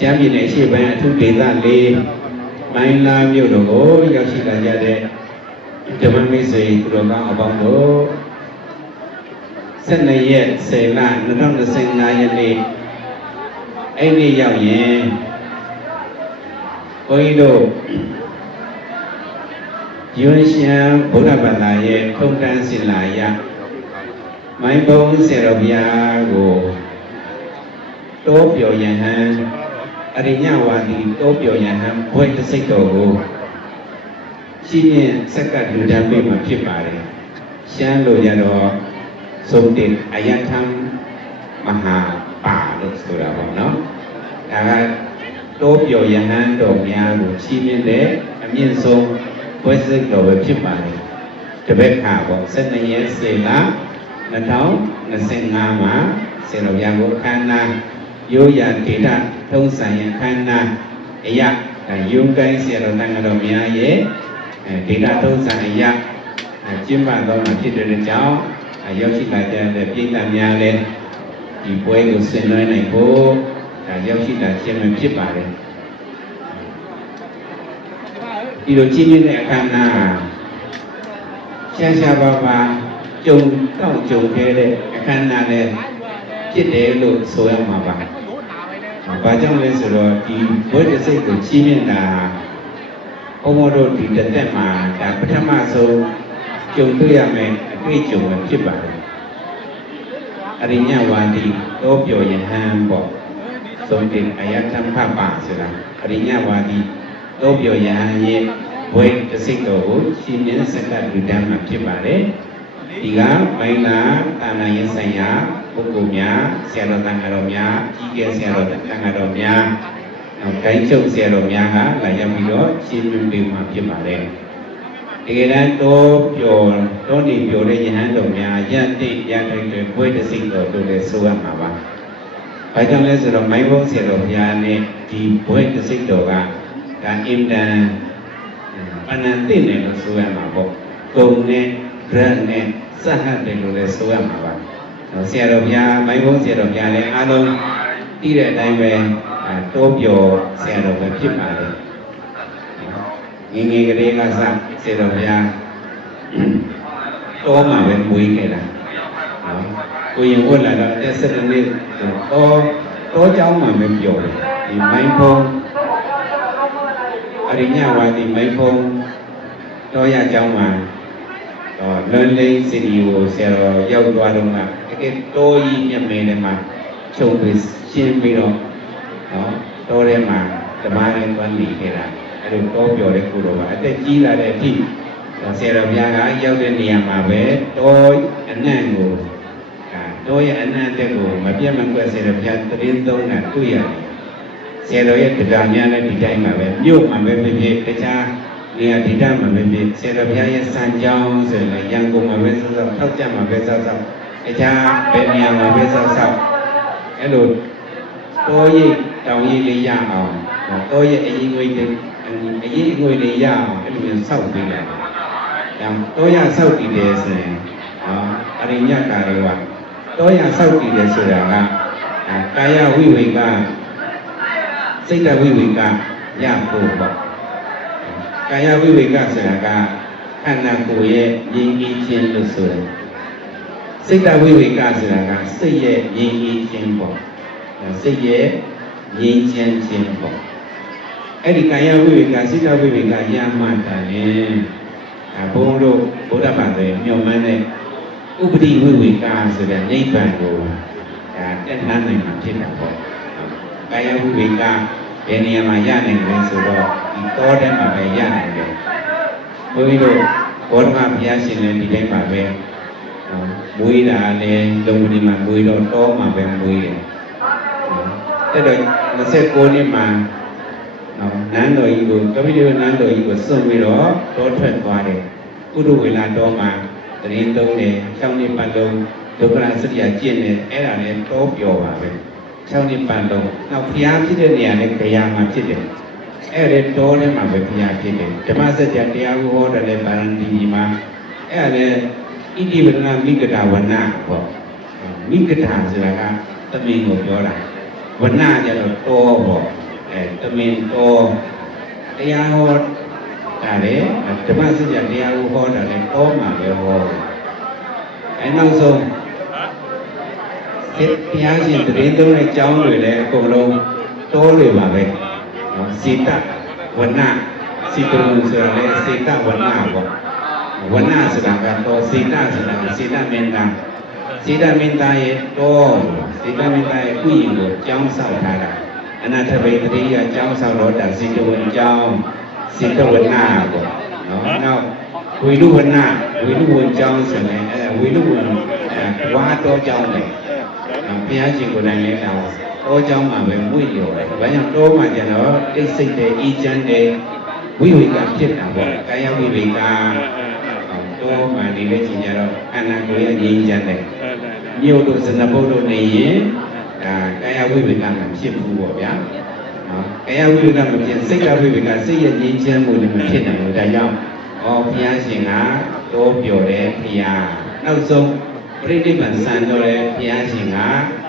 ရှမ်းပြည်နယ်အရှေ့ပိုင်းအထူးဒေသ၄မိုင်းလာမြို့တော်ကိုရောက်ရှိလာကြတဲ့ဓမ္မမိတ်ဆွေသူတော်ကောင်းအပေါင်းတို့12ရက်10လ2025ရက်နေ့အဲ့ဒီရောက်ရင်ဘုန်းကြီးတို့ယွန်းရှမ်းဗုဒ္ဓဘာသာရဲ့ထုံတန်းစင်လာရမိုင်းဘုံဆရာတော်ဘုရားကိုတောပြောယဟန် အရိညဝါဒီတောပြောယဟန်ဘွဲ့တစိတ်တော်ကိုရှိရင်စက္ကတ်လူတန်းပေးမှာဖြစ်ပါတယ်ရှမ်းလို့ရတော့သုံးတင်အယထံမဟာပါလို့ဆိုတာပေါ့နော်ဒါကတောပြောယဟန်တော်များကိုရှိရင်လည်းအမြင့်ဆုံးဘွဲ့စိတ်တော်ပဲဖြစ်ပါတယ်တပည့်ခါပေါ့12ရက်စေလ2025မှာဆရာတော်ဘုရားကိုအခမ်းအနား ရိုးရာဒေတာထုံးစံရခန္ဓာအယယုံကိုင်းဆရာတော်တန်ခါတော်များရဲ့ဒေတာထုံးစံအယကျင့်ပတော်မှာဖြစ်တဲ့ကြောင့်ရောက်ရှိလာကြတဲ့ပြည်သားများလည်းဒီပွဲကိုဆင်နွှဲနိုင်ဖို့ဒါရောက်ရှိလာခြင်းပဲဖြစ်ပါတယ်ဒီလိုကြီးမြင့်တဲ့အခမ်းအနားဟာရှားရှားပါပါကြုံတော့ကြုံခဲ့တဲ့အခမ်းအနားလည်းဖြစ်တယ်လို့ဆိုရမှာပါ။ ဘာကြောင့်လဲဆိုတော့ဒီဘုရားစိတ်ကိုကြီးမြင့်တာဘုံမတို့ဒီတစ်သက်မှာဒါပထမဆုံးကြုံတွေ့ရမယ်အတွေ့အကြုံပဲဖြစ်ပါတယ်။အရိညဝါဒီတောပြောယဟန်ပေါ့။သုံးတင်အယတံဖပါဆိုတာအရိညဝါဒီတောပြောယဟန်ရဲ့ဘွဲတစ်စိတ်တော်ကိုရှင်းမြင်စက္ကပ်လူတန်းမှာဖြစ်ပါတယ်။ဒီကမိုင်းနာတာနာရင်ဆိုင်ရာ ပုဂ္ဂိုလ်များဆရာတော်တန်ခါတော်များကြီးကဲဆရာတော်တန်ခါတော်များနောက်ဂိုင်းချုပ်ဆရာတော်များကလာရောက်ပြီးတော့ရှင်းပြပေးမှာဖြစ်ပါတယ်။တကယ်တမ်းတော့ပြောတော့နေပြောတဲ့ယဟန်တော်များရန်တိရန်တိတွေဘွဲတစ်စိတ်တော်တို့လည်းဆိုရမှာပါ။ဘာကြောင့်လဲဆိုတော့မိုင်းဘုံဆရာတော်ဘုရားနဲ့ဒီဘွဲတစ်စိတ်တော်ကဒါအင်တန်ပဏ္ဏတိတယ်လို့ဆိုရမှာပေါ့။ကုံနဲ့ဒရတ်နဲ့စဟတ်တယ်လို့လည်းဆိုရမှာပါ။ ဆရာတော်ဘုရားမိုင်းဘုန်းဆရာတော်ဘုရားလည်းအားလုံးသိတဲ့အတိုင်းပဲအဲတိုးပြောဆရာတော်ပဲဖြစ်ပါလေငယ်ငယ်ကလေးကစဆရာတော်ဘုရားတောမှာပဲမွေးခဲ့တာနော်ကိုရင်ဝတ်လာတော့အသက်7နှစ်တော့တောเจ้าမှာပဲပျော်တယ်ဒီမိုင်းဘုန်းအရိညဝါဒီမိုင်းဘုန်းတောရเจ้าမှာ တော့လွန်လိမ့်စီဒီကိုဆရာတော်ရောက်သွားတော့ ကတကယ်တိုးကြီးမြတ်မင်းနဲ့မှခြုံပြီးရှင်းပြီးတော့နော်တိုးထဲမှာဓမ္မနဲ့တွန်းနေခဲ့တာအဲ့လိုတိုးပြောတဲ့ကိုတော့ကအသက်ကြီးလာတဲ့အထိဆရာတော်ဘုရားကရောက်တဲ့နေရာမှာပဲတိုးအနံ့ကိုဒါတိုးရဲ့အနံ့တဲ့ကိုမပြတ်မကွက်ဆရာတော်ဘုရားတရင်သုံးတာတွေ့ရတယ်ဆရာတော်ရဲ့တရားများလည်းဒီတိုင်းမှာပဲမြို့မှာပဲဖြစ်ဖြစ်တခြားနေရာဒီတမှာပဲဖြစ်ဆရာတော်ဘုရားရဲ့စံကြောင်းဆိုရင်ရန်ကုန်မှာပဲစောစောထောက်ကြမှာပဲစောစော အခြားဘယ်နေရာမှာပဲစောစောအဲ့လိုတောရိပ်တောင်ရိပ်လေးရအောင်တောရိပ်အရင်ငွေလေးအရင်ငွေလေးရအောင်အဲ့လိုမျိုးစောက်ပေးလိုက်။ဒါတောရစောက်တည်တယ်ဆိုရင်နော်အရိညကာရောကတောရစောက်တည်တယ်ဆိုတာကကာယဝိဝေကစိတ်တဝိဝေကရဖို့ပေါ့ကာယဝိဝေကဆိုတာကခန္ဓာကိုယ်ရဲ့ရင်းကြီးခြင်းလို့ဆိုတယ် စိတ်တဝိဝေကဆိုတာကစိတ်ရဲ့ရင်းကြီးခြင်းပေါ့စိတ်ရဲ့ရင်းချမ်းခြင်းပေါ့အဲ့ဒီကာယဝိဝေကစိတ်တဝိဝေကရမှတာလေအဘုံတို့ဘုရားဘာသာညွန်မှန်းတဲ့ဥပတိဝိဝေကဆိုတဲ့နိဗ္ဗာန်ကိုဒါတက်လှမ်းနိုင်မှာဖြစ်တာပေါ့ကာယဝိဝေကဘယ်နေရာမှာရနိုင်လဲဆိုတော့ဒီတောထဲမှာပဲရနိုင်တယ်။ဘုန်းကြီးတို့ဘောဓမဘုရားရှင်လည်းဒီတိုင်းမှာပဲ မွေးတာလည်းလုံဒီမှာမွေးတော့တောမှာပဲမွေးတယ်။အဲ့တော့29နှစ်မှာနော်နန်းတော်ကြီးကိုကပိတဝနန်းတော်ကြီးကိုစွန့်ပြီးတော့တောထွက်သွားတယ်။ကုတုဝေလာတောမှာတရင်သုံးတယ်၆နှစ်ပတ်လုံးဒုက္ခရစရိယာကျင့်တယ်အဲ့ဒါလည်းတောပြောပါပဲ။6နှစ်ပတ်လုံးနောက်ဘုရားဖြစ်တဲ့နေရာလည်းဘုရားမှာဖြစ်တယ်အဲ့ဒါတောထဲမှာပဲဘုရားဖြစ်တယ်ဓမ္မစကြာတရားကိုဟောတယ်လေဗာရဏသီမှာအဲ့ဒါလည်း ဣတိဝဒနာမိဂဒဝနပေါ့မိဂဒဆိုတာကသမင်ကိုပြောတာဝနကျတော့တောပေါ့အဲတမင်တော်တရားဟောတာလေဓမ္မစကြာတရားကိုဟောတာလေတော်မှာပဲဟောအဲနောက်ဆုံးဘုရားရှင်တရင်သုံးတဲ့ကျောင်းတွေလည်းအကုန်လုံးတောတွေပါပဲနော်စေတဝနစေတရုံဆိုတာလေစေတဝနပေါ့ ဝနဆိုတာကတော်စေတဆိုတာစေတမင်းသားစေတမင်းသားရဲ့တော်စေတမင်းသားရဲ့ဥယျာဉ်ကိုအကြောင်းဆောက်ထားတာအနာထဘိတရိယာအကြောင်းဆောက်တော့တာစေတဝန်အကြောင်းစေတဝနာပေါ့နော်နောက်ဝေလူဝနာဝေလူဝန်အကြောင်းဆိုရင်အဲဝေလူဝန်ဝါတော်အကြောင်းလေဘုရားရှင်ကိုယ်တိုင်လည်းတော်တော်ကြောင်းမှာပဲမွေ့လျော်တယ်။ဘာကြောင့်တော်မှာကျတော့တိတ်စိတ်တဲ့အေးချမ်းတဲ့ဝိဝေကဖြစ်တာပေါ့။ကာယဝိဝေက တောမှာနေလေချင်းကြတော့အနာကိုယ်ရဲ့ငြိမ်းချမ်းတယ်။မြို့တို့စနဘုတ်တို့နေရင်ဒါကာယဝိဝေကမဖြစ်ဘူးပေါ့ဗျာ။နော်ကာယဝိဝေကမဖြစ်စိတ်ကဝိဝေကစိတ်ရဲ့ငြိမ်းချမ်းမှုလည်းမဖြစ်နိုင်ဘူး။ဒါကြောင့်ဩဘုရားရှင်ကတောပြောတယ်ဘုရားနောက်ဆုံးပြိဋိဘံစံတော်ရဲ့ဘုရားရှင်က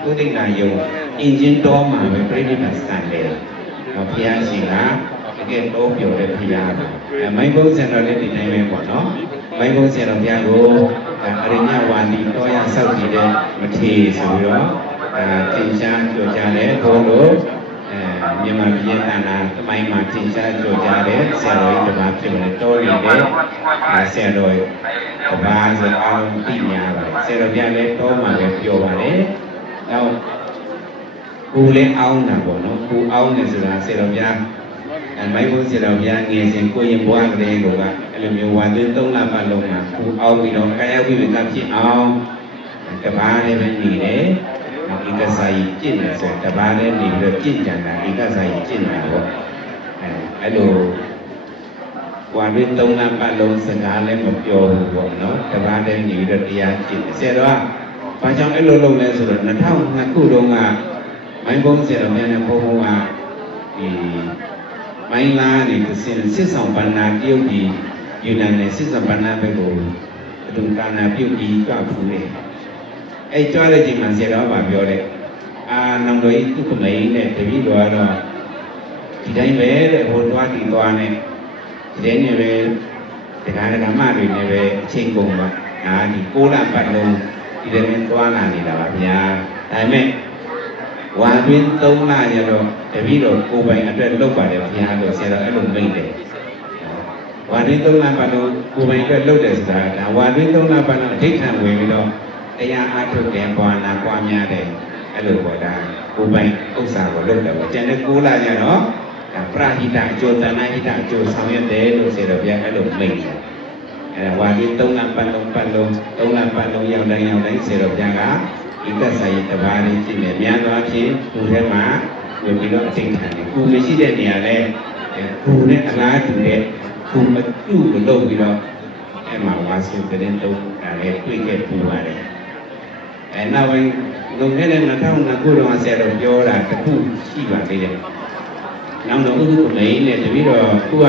သုတိကယုံအင်ဂျင်တော်မှာပဲပြိဋိဘံစံတယ်။တော့ဘုရားရှင်ကတကယ်တော့ပြောတဲ့ဘုရားပါ။အဲမိုင်းဘုံစံတော်လည်းဒီတိုင်းပဲပေါ့နော်။ မိုင်းဘုံစံတော်ဘုရားကိုအရိညဝါဒီတော်ရဆောက်ကြည့်တဲ့မထေဆိုပြီးတော့အဲတင်ရှားကြော်ကြတဲ့ဘုန်းတော်အဲမြန်မာပြည်တန်တာတမိုင်းမှာတင်ရှားကြော်ကြတဲ့ဆရာတော်ကြီးတစ်ပါးဖြစ်တယ်တော်ရည်တဲ့အဲဆရာတော်ကြီးတပါးစအောင်သိညာပါတယ်ဆရာတော်ပြလည်းတော့မှလည်းပြောပါတယ်နောက်ကိုယ်လည်းအောင်းတာပေါ့နော်ကိုအောင်းတယ်ဆိုတာဆရာတော်ပြအဲ မိုက်ဘုဆရာတော်ပြငယ်စဉ်ကိုရင်ဘွားကလေးကအဲ့လိုမျိုးဝါသွင်း၃လပတ်လုံးမှာကိုအောင်းပြီးတော့ကာယဝိဝေကဖြစ်အောင်တပါးလည်းပဲနေတယ်ဒီကစားကြီးကျင့်တယ်ဆိုတပါးလည်းနေပြီးတော့ကျင့်ကြံတာဒီကစားကြီးကျင့်တာပေါ့အဲအဲ့လိုဝါရီသုံးလပတ်လုံးစကားလည်းမပြောဘူးပေါ့နော်တပါးလည်းညီပြီးတော့တရားကြည့်ဆရာတော်ကဘာကြောင့်အဲ့လိုလုပ်လဲဆိုတော့2002ခုတုန်းကမိုင်းဘုံဆရာတော်များနဲ့ဘုံဘုံကဒီ မိုင်းလာနေသစင်စစ်ဆောင်ပန္နာတရုတ်ပြည်ယူနန်နဲ့စစ်ဆောင်ပန္နာဘက်ကိုအတူကာနာပြုတ်ပြီးကြွဖူးတယ်အဲ့ကြွတဲ့ချိန်မှာဆရာတော်ကပြောတယ်အာနံတော်ကြီးသူကမိန်နဲ့တပည့်တော်ကတော့ဒီတိုင်းပဲတဲ့ဟိုတွားတီတွားနဲ့ဒီနေ့ပဲတရားဓမ္မတွေနဲ့ပဲအချိန်ကုန်ပါဒါဒီကိုးလပတ်လုံးဒီလိုမျိုးသွားလာနေတာပါဗျာဒါပေမဲ့ ဝါတွင်၃လရတော့တပည့်တော်ကိုယ်ပိုင်အတွက်လုပ်ပါတယ်ဗျာလို့ဆရာတော်အဲ့လိုမိတ်တယ်ဝါတွင်၃လပတ်လုံးကိုယ်ပိုင်အတွက်လုပ်တယ်ဆိုတာဒါဝါတွင်၃လပတ်လုံးအဋ္ဌံဝင်ပြီးတော့တရားအားထုတ်တယ်ပွာနာပွားများတယ်အဲ့လိုပေါ့ဒါကိုယ်ပိုင်ဥစ္စာကိုလုပ်တယ်ပေါ့ကျန်တဲ့၉လရတော့ဒါပရာဟိတအကျိုးသနာဟိတအကျိုးဆောင်ရွက်တယ်လို့ဆိုတော့ဗျာအဲ့လိုမိတ်တယ်အဲ့ဒါဝါဒီ၃လပတ်လုံးပတ်လုံး၃လပတ်လုံးရောက်တိုင်းရောက်တိုင်းဆိုတော့ဗျာက ဒီသက်ဆိုင်တဘာရင်းကြည့်နေများသောအားဖြင့်ကိုယ်ထဲမှာဝင်ပြီးတော့အချိန်ခံတယ်ကိုယ်မရှိတဲ့နေရာလဲကိုယ်နဲ့အလားတူတဲ့ကိုယ်မတူလို့လုပ်ပြီးတော့အဲ့မှာဝါစုကရင်တော့ဒါလည်းတွေ့ခဲ့ပူပါတယ်အဲနောက်ပိုင်းလုံခဲ့တဲ့2000ခုတော့ဆရာတော်ပြောတာတစ်ခုရှိပါသေးတယ်နောက်တော့ဥဒ္ဓလိန်နဲ့တပည့်တော်ခုက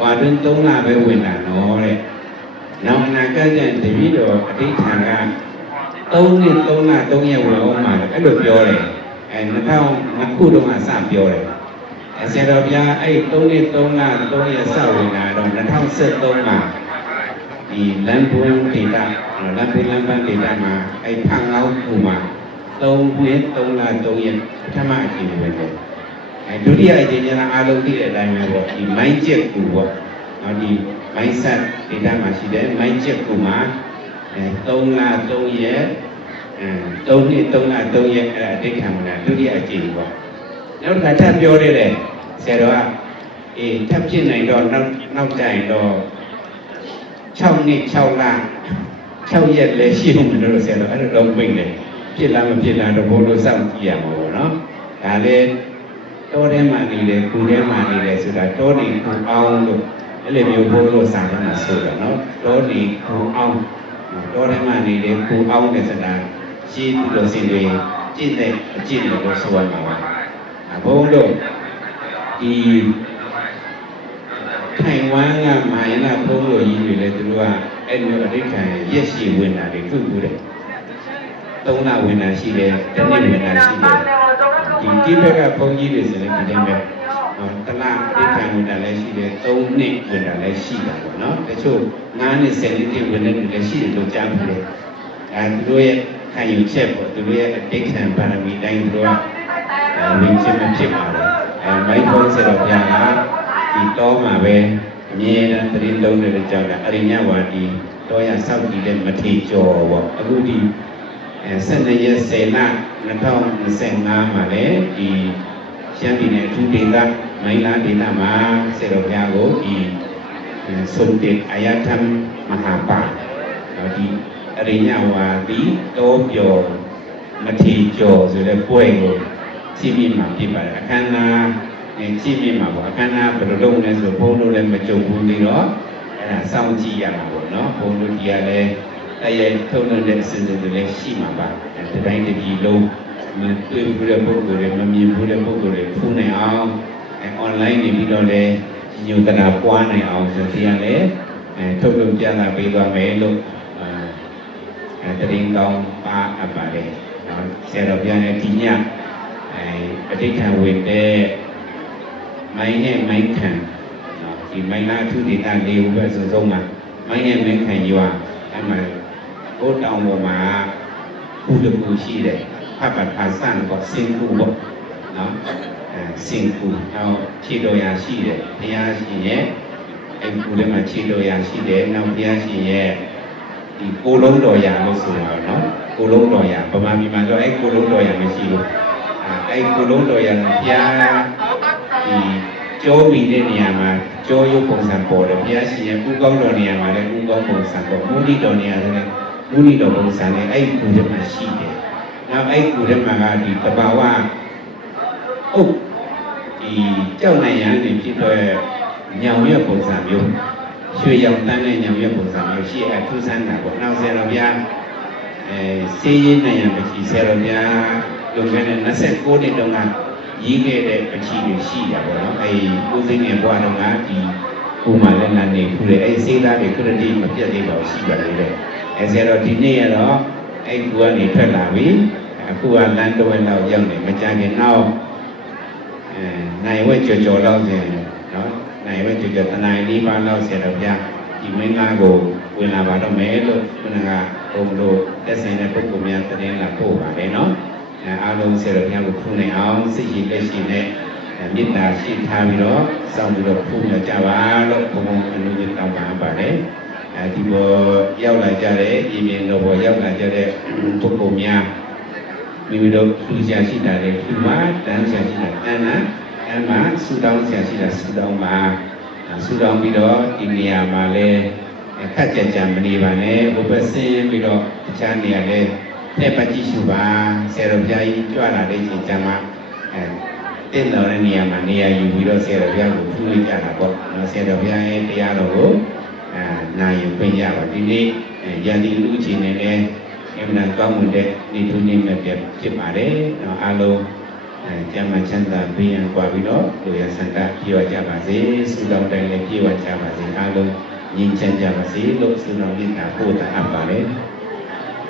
ဝါတွင်း3လပဲဝင်တာနော်တဲ့နောက်အနာကကျန်တပည့်တော်အဋ္ဌာန်က 3နှစ်3လ3ရက်ဝင်အောင်မှာအဲ့လိုပြောတယ်အဲ2000ခုတုန်းကစပြောတယ်အဲဆရာတော်ဘုရားအဲ့3နှစ်3လ3ရက်စဝင်တာတော့2013မှာဒီလမ်းပွင့်ဒေတာလမ်းပွင့်လမ်းပန်းဒေတာမှာအဲ့ဖန်ကောင်းခုမှာ3နှစ်3လ3ရက်ပထမအကြိမ်ဝင်တယ်အဲဒုတိယအကြိမ်ကျတော့အားလုံးသိတဲ့အတိုင်းပဲပေါ့ဒီ mind check ကူပေါ့နော်ဒီ mindset data မှာရှိတယ် mind check ကူမှာ အဲ3လ3ရက်အဲ3နှစ်3လ3ရက်အဲ့ဒါအတိတ်ခံမှာဒုတိယအကြိမ်ပေါ့နောက်တစ်ခါထပ်ပြောရတယ်ဆရာတော်ကအေးထပ်ဖြစ်နိုင်တော့နောက်နောက်ကြရင်တော့6နှစ်6လ6ရက်လည်းရှိဦးမယ်လို့ဆရာတော်အဲ့လိုတော့ပြင်တယ်ဖြစ်လားမဖြစ်လားတော့ဘိုးလို့စောင့်ကြည့်ရမှာပေါ့နော်ဒါလည်းတောထဲမှာနေတယ်ကိုယ်ထဲမှာနေတယ်ဆိုတာတောနေကိုအောင်လို့အဲ့လိုမျိုးဘိုးလို့စာထဲမှာဆိုတာနော်တောနေကိုအောင် တောထဲမှာနေတယ်ကိုအောင်တယ်ဆိုတာရှင်းသူတော်စင်တွေကျင့်တဲ့အကျင့်တွေကိုဆိုရမှာပါအဘုန်းတို့ဒီထိုင်ဝမ်ကမာယနာဘုန်းတော်ကြီးတွေလည်းသူတို့ကအဲ့လိုအဋ္ဌံရက်ရှိဝင်တာတွေသူ့ကူတယ်သုံးလဝင်တာရှိတယ်တစ်နှစ်ဝင်တာရှိတယ်ဒီတိဘက်ကဘုန်းကြီးတွေဆိုရင်ဒီတိုင်းပဲနော် တလားဒိဋ္ဌံဝင်တာလည်းရှိတယ်၃နှစ်ဝင်တာလည်းရှိတာပေါ့နော်တချို့9နှစ်10နှစ်ဝင်တဲ့လူလည်းရှိတယ်လို့ကြားပြီးတယ်အဲသူတို့ရဲ့ခံယူချက်ပေါ့သူတို့ရဲ့အတိတ်ခံပါရမီတိုင်းသူတို့ကအဲဝင်ချင်းမဖြစ်ပါဘူးအဲမိုင်းဖုန်းဆရာတော်ဘုရားကဒီတော့မှာပဲအမြဲတမ်းသတိသုံးတဲ့ကြောင့်အရိညာဝါဒီတော့ရဆောက်တည်တဲ့မထေကျော်ပေါ့အခုဒီအဲ12ရက်10လ2025မှာလည်းဒီ ရှမ်းပြည်နယ်အထူးဒေသမိုင်းလားဒေသမှာစေတော်ဘုရားကိုဒီစုံတေအယထံမဟာပါတော့ဒီအရိညာဝါဒီတောပြော်မထေကျော်ဆိုတဲ့ပွဲကိုကြည့်မိမှာဖြစ်ပါတယ်အခမ်းအနားအဲကြည့်မိမှာပေါ့အခမ်းအနားဘယ်လိုလုပ်လဲဆိုဘုန်းတို့လည်းမကြုံဘူးသေးတော့အဲဒါစောင့်ကြည့်ရမှာပေါ့နော်ဘုန်းတို့ဒီကလည်းအဲ့ရထုံးတဲ့အစီအစဉ်တွေလည်းရှိမှာပါဒီတိုင်းတကြီးလုံး မတွေ့ဘူးတဲ့ပုဂ္ဂိုလ်တွေမမြင်ဘူးတဲ့ပုဂ္ဂိုလ်တွေဖူးနိုင်အောင်အဲ online နေပြီးတော့လည်းညုတနာပွားနိုင်အောင်ဆိုဒီကလည်းအဲထုတ်လုပ်ပြတာပေးသွားမယ်လို့အဲတရင်ကောင်းပါအပ်ပါတယ်နော်ဆရာတော်ပြန်လည်းဒီညအဲအဋိဌံဝင်တဲ့မိုင်းနဲ့မိုင်းခံနော်ဒီမိုင်းလားအထုဒေသလေးဦးပဲစုံစုံမှာမိုင်းနဲ့မိုင်းခံရွာအဲ့မှာဘုတောင်ပေါ်မှာကုတကူရှိတယ် ဖတ်ပတ်ဖတ်ဆန်တော့စင်ကူပေါ့နော်အဲစင်ကူနောက်ခြေတော်ရာရှိတယ်ဘုရားရှင်ရဲ့အဲကူထဲမှာခြေတော်ရာရှိတယ်နောက်ဘုရားရှင်ရဲ့ဒီကိုလုံးတော်ရာလို့ဆိုတော့နော်ကိုလုံးတော်ရာဗမာပြည်မှာဆိုအဲကိုလုံးတော်ရာမရှိဘူးအဲအဲကိုလုံးတော်ရာကဘုရားဒီကြောပြီးတဲ့နေရာမှာကြောရုပ်ပုံစံပေါ်တယ်ဘုရားရှင်ရဲ့ဥကောင်းတော်နေရာမှာလည်းဥကောင်းပုံစံပေါ်မုဒိတော်နေရာဆိုလည်းမုနိတော်ပုံစံနဲ့အဲ့ဒီကူထဲမှာရှိတယ်။ နောက်အဲ့ဒီကူထဲမှာကဒီတဘာဝအုတ်ဒီကြောက်နိုင်ရန်နေဖြစ်တော့ညောင်ရွက်ပုံစံမျိုးရွှေရောင်တန်းတဲ့ညောင်ရွက်ပုံစံမျိုးရှိအထူးဆန်းတာပေါ့။နောက်ဆယ်တော်ဗျာအဲစေးရင်နိုင်ရပချီဆယ်တော်ဗျာလွန်ခဲ့တဲ့29နှစ်တုန်းကရည်ခဲ့တဲ့ပချီတွေရှိတာပေါ့နော်။အဲဒီကိုသိငယ်ဘွားတော်ကဒီဥမာလည်းနာနေခုလေအဲဒီစေးသားတွေခရတိမပြတ်သေးပါဘူးရှိပါသေးတယ်။အဲဆရာတော်ဒီနေ့ရတော့ အဲ့ကူကနေထွက်လာပြီအခုကလမ်းတစ်ဝက်လောက်ရောက်နေမကြခင်နောက်အဲနိုင်ဝက်ကြော်ကြော်လောက်ဆိုရင်နော်နိုင်ဝက်ကြော်ကြော်တနိုင်လေးပါလောက်ဆရာတော်ဗျာဒီမင်းသားကိုဝင်လာပါတော့မယ်လို့ခုနကဘုံတို့တက်ဆိုင်တဲ့ပုဂ္ဂိုလ်များတင်းလာပို့ပါလေနော်အဲအားလုံးဆရာတော်ဗျာကိုဖူးနိုင်အောင်စိတ်ရှိလက်ရှိနဲ့မေတ္တာရှိထားပြီးတော့စောင့်ပြီးတော့ဖူးမြကြပါလို့ဘုံဘုံအလုံးကြီးတောင်းပါပါတယ် အဲ ဒီဘောရောက်လာကြတဲ့ဤမြင်တော်ဘောရောက်လာကြတဲ့ပုဂ္ဂိုလ်များမိမိတို့သူရှာရှိတာလေသူမှာတန်းရှာရှိတာတန်းနာအဲမှာဆူတောင်းရှာရှိတာဆူတောင်းပါဆူတောင်းပြီးတော့ဒီနေရာမှာလဲခက်ကြကြမနေပါနဲ့ဘုပ္ပဆင်းပြီးတော့တခြားနေရာလဲတဲ့ပတ်ကြည့်ရှုပါဆရာတော်ဘုရားကြီးကြွလာတဲ့ချိန်ကျမှအဲတင်တော်တဲ့နေရာမှာနေရာယူပြီးတော့ဆရာတော်ဘုရားကိုဖူးလိုက်ကြတာပေါ့နော်ဆရာတော်ဘုရားရဲ့တရားတော်ကို အာနိုင်ရင်ပြင်ရပါဒီနေ့ရန်ဒီလူအချိန်နဲ့လည်းအမှန်ကောင်းမှုတဲ့ဒီသူနေမဲ့ပြဖြစ်ပါတယ်။တော့အားလုံးအဲကျမ်းမှချမ်းသာပေးရန်ကြွားပြီးတော့ကိုယ်ရဆန္ဒပြေဝကြပါစေ။ဆုတောင်းတိုင်းလည်းပြေဝကြပါစေ။အားလုံးငြိမ်းချမ်းကြပါစေလို့ဆုတောင်းပြီးတာပို့တာအပ်ပါတယ်။